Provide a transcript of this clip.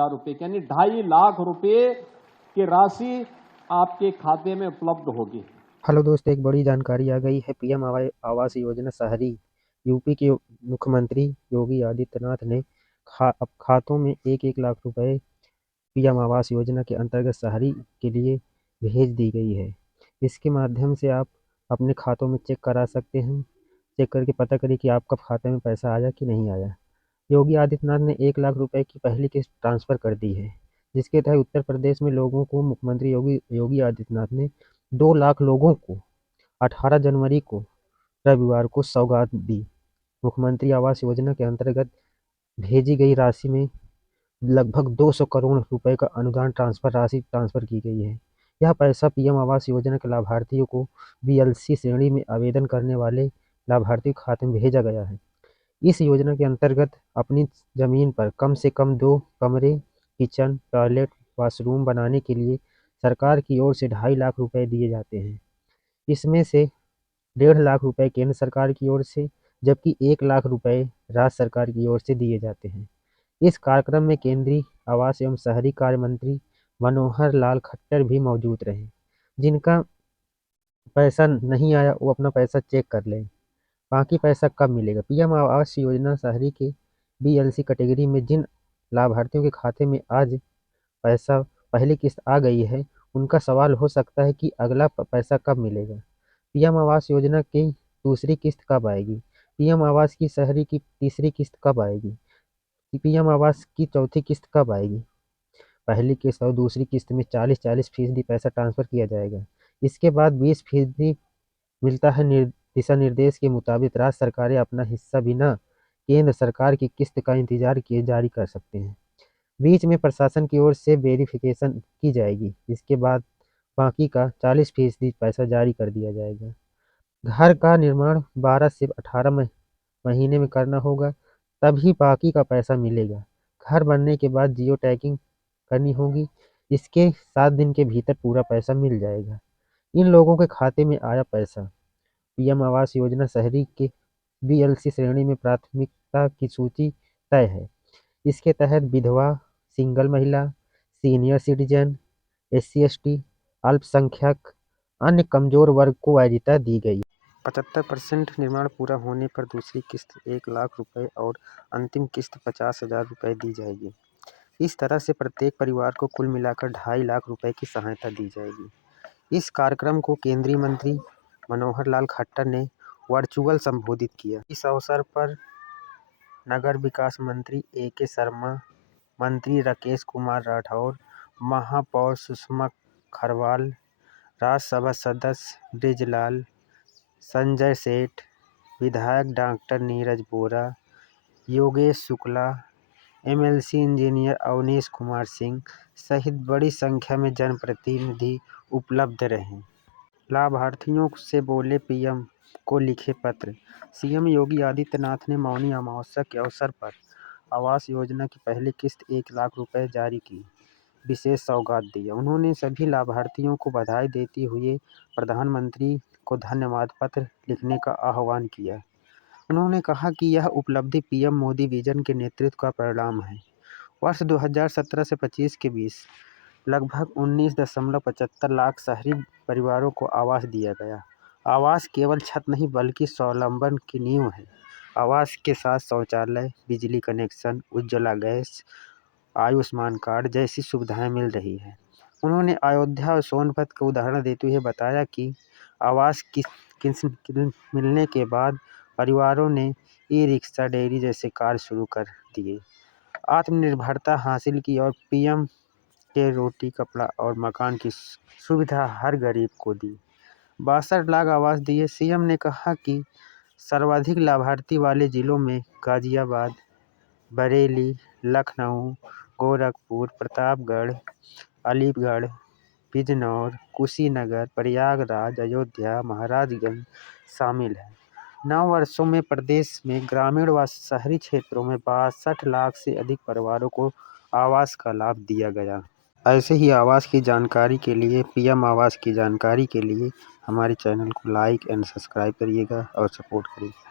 रुपए यानी 2.5 लाख रुपए की राशि आपके खाते में उपलब्ध होगी। हेलो दोस्त, एक बड़ी जानकारी आ गई है। पीएम आवास योजना शहरी यूपी के मुख्यमंत्री योगी आदित्यनाथ ने अब खातों में 1-1 लाख रुपए पीएम आवास योजना के अंतर्गत शहरी के लिए भेज दी गई है। इसके माध्यम से आप अपने खातों में चेक करा सकते हैं। चेक करके पता करिए कि आपका खाते में पैसा आया कि नहीं आया। योगी आदित्यनाथ ने 1 लाख रुपए की पहली किस्त ट्रांसफर कर दी है, जिसके तहत उत्तर प्रदेश में लोगों को मुख्यमंत्री योगी आदित्यनाथ ने 2 लाख लोगों को 18 जनवरी को रविवार को सौगात दी। मुख्यमंत्री आवास योजना के अंतर्गत भेजी गई राशि में लगभग 200 करोड़ रुपए का अनुदान राशि ट्रांसफर की गई है। यह पैसा पीएम आवास योजना के लाभार्थियों को बीएलसी श्रेणी में आवेदन करने वाले लाभार्थियों के खाते में भेजा गया है। इस योजना के अंतर्गत अपनी जमीन पर कम से कम 2 कमरे, किचन, टॉयलेट, वॉशरूम बनाने के लिए सरकार की ओर से 2.5 लाख रुपए दिए जाते हैं। इसमें से 1.5 लाख रुपए केंद्र सरकार की ओर से, जबकि 1 लाख रुपए राज्य सरकार की ओर से दिए जाते हैं। इस कार्यक्रम में केंद्रीय आवास एवं शहरी कार्य मंत्री मनोहर लाल खट्टर भी मौजूद रहे। जिनका पैसा नहीं आया वो अपना पैसा चेक कर लें। बाकी पैसा कब मिलेगा? पीएम आवास योजना शहरी के बीएलसी कैटेगरी में जिन लाभार्थियों के खाते में आज पैसा पहली किस्त आ गई है, उनका सवाल हो सकता है कि अगला पैसा कब मिलेगा। पीएम आवास योजना की दूसरी किस्त कब आएगी? पीएम आवास की शहरी की तीसरी किस्त कब आएगी? पीएम आवास की चौथी किस्त कब आएगी? पहली किस्त और दूसरी किस्त में 40-40% पैसा ट्रांसफर किया जाएगा। इसके बाद 20% मिलता है। दिशा निर्देश के मुताबिक राज्य सरकारें अपना हिस्सा बिना केंद्र सरकार की किस्त का इंतजार किए जारी कर सकते हैं। बीच में प्रशासन की ओर से वेरिफिकेशन की जाएगी। इसके बाद बाकी का 40% पैसा जारी कर दिया जाएगा। घर का निर्माण 12 से 18 महीने में करना होगा, तभी बाकी का पैसा मिलेगा। घर बनने के बाद जियो टैगिंग करनी होगी। इसके 7 दिन के भीतर पूरा पैसा मिल जाएगा। इन लोगों के खाते में आया पैसा। पीएम आवास योजना शहरी के बीएलसी श्रेणी में प्राथमिकता की सूची तय है। इसके तहत विधवा, सिंगल महिला, सीनियर सिटीजन, SC/ST, अल्पसंख्यक, अन्य कमजोर वर्ग को वैधता दी गई। 75% निर्माण पूरा होने पर दूसरी किस्त 1 लाख रुपए और अंतिम किस्त 50,000 रुपए दी जाएगी। इस तरह से प्रत्येक परिवार को कुल मिलाकर 2.5 लाख रुपए की सहायता दी जाएगी। इस कार्यक्रम को केंद्रीय मंत्री मनोहर लाल खट्टर ने वर्चुअल संबोधित किया। इस अवसर पर नगर विकास मंत्री AK शर्मा, मंत्री राकेश कुमार राठौर, महापौर सुषमा खरवाल, राज्यसभा सदस्य बृजलाल, संजय सेठ, विधायक डॉक्टर नीरज बोरा, योगेश शुक्ला, MLC इंजीनियर अवनीश कुमार सिंह सहित बड़ी संख्या में जनप्रतिनिधि उपलब्ध रहे। लाभार्थियों से बोले पीएम को लिखे पत्र। सीएम योगी आदित्यनाथ ने मौनी अमावस्या के अवसर पर आवास योजना की पहली किस्त 1 लाख रुपए जारी की विशेष सौगात दी। उन्होंने सभी लाभार्थियों को बधाई देते हुए प्रधानमंत्री को धन्यवाद पत्र लिखने का आह्वान किया। उन्होंने कहा कि यह उपलब्धि पीएम मोदी विजन के नेतृत्व का परिणाम है। वर्ष 2017 से 25 के बीच लगभग 19.75 लाख शहरी परिवारों को आवास दिया गया। आवास केवल छत नहीं बल्कि स्वावलंबन की नींव है। आवास के साथ शौचालय, बिजली connection, Ujjwala gas, Ayushman card जैसी सुविधाएं मिल रही हैं। उन्होंने अयोध्या और सोनभद्र का उदाहरण देते हुए बताया कि आवास मिलने के बाद परिवारों ने ई-रिक्शा, डेयरी जैसे कार्य शुरू कर दिए, आत्मनिर्भरता हासिल की और पीएम के रोटी, कपड़ा और मकान की सुविधा हर गरीब को दी। 62 लाख आवास दिए। सीएम ने कहा कि सर्वाधिक लाभार्थी वाले जिलों में गाजियाबाद, बरेली, लखनऊ, गोरखपुर, प्रतापगढ़, अलीगढ़, बिजनौर, कुशीनगर, प्रयागराज, अयोध्या, महाराजगंज शामिल हैं। 9 वर्षों में प्रदेश में ग्रामीण व शहरी क्षेत्रों में 62 लाख से अधिक परिवारों को आवास का लाभ दिया गया। ऐसे ही आवास की जानकारी के लिए, पीएम आवास की जानकारी के लिए हमारे चैनल को लाइक एंड सब्सक्राइब करिएगा और सपोर्ट करिएगा।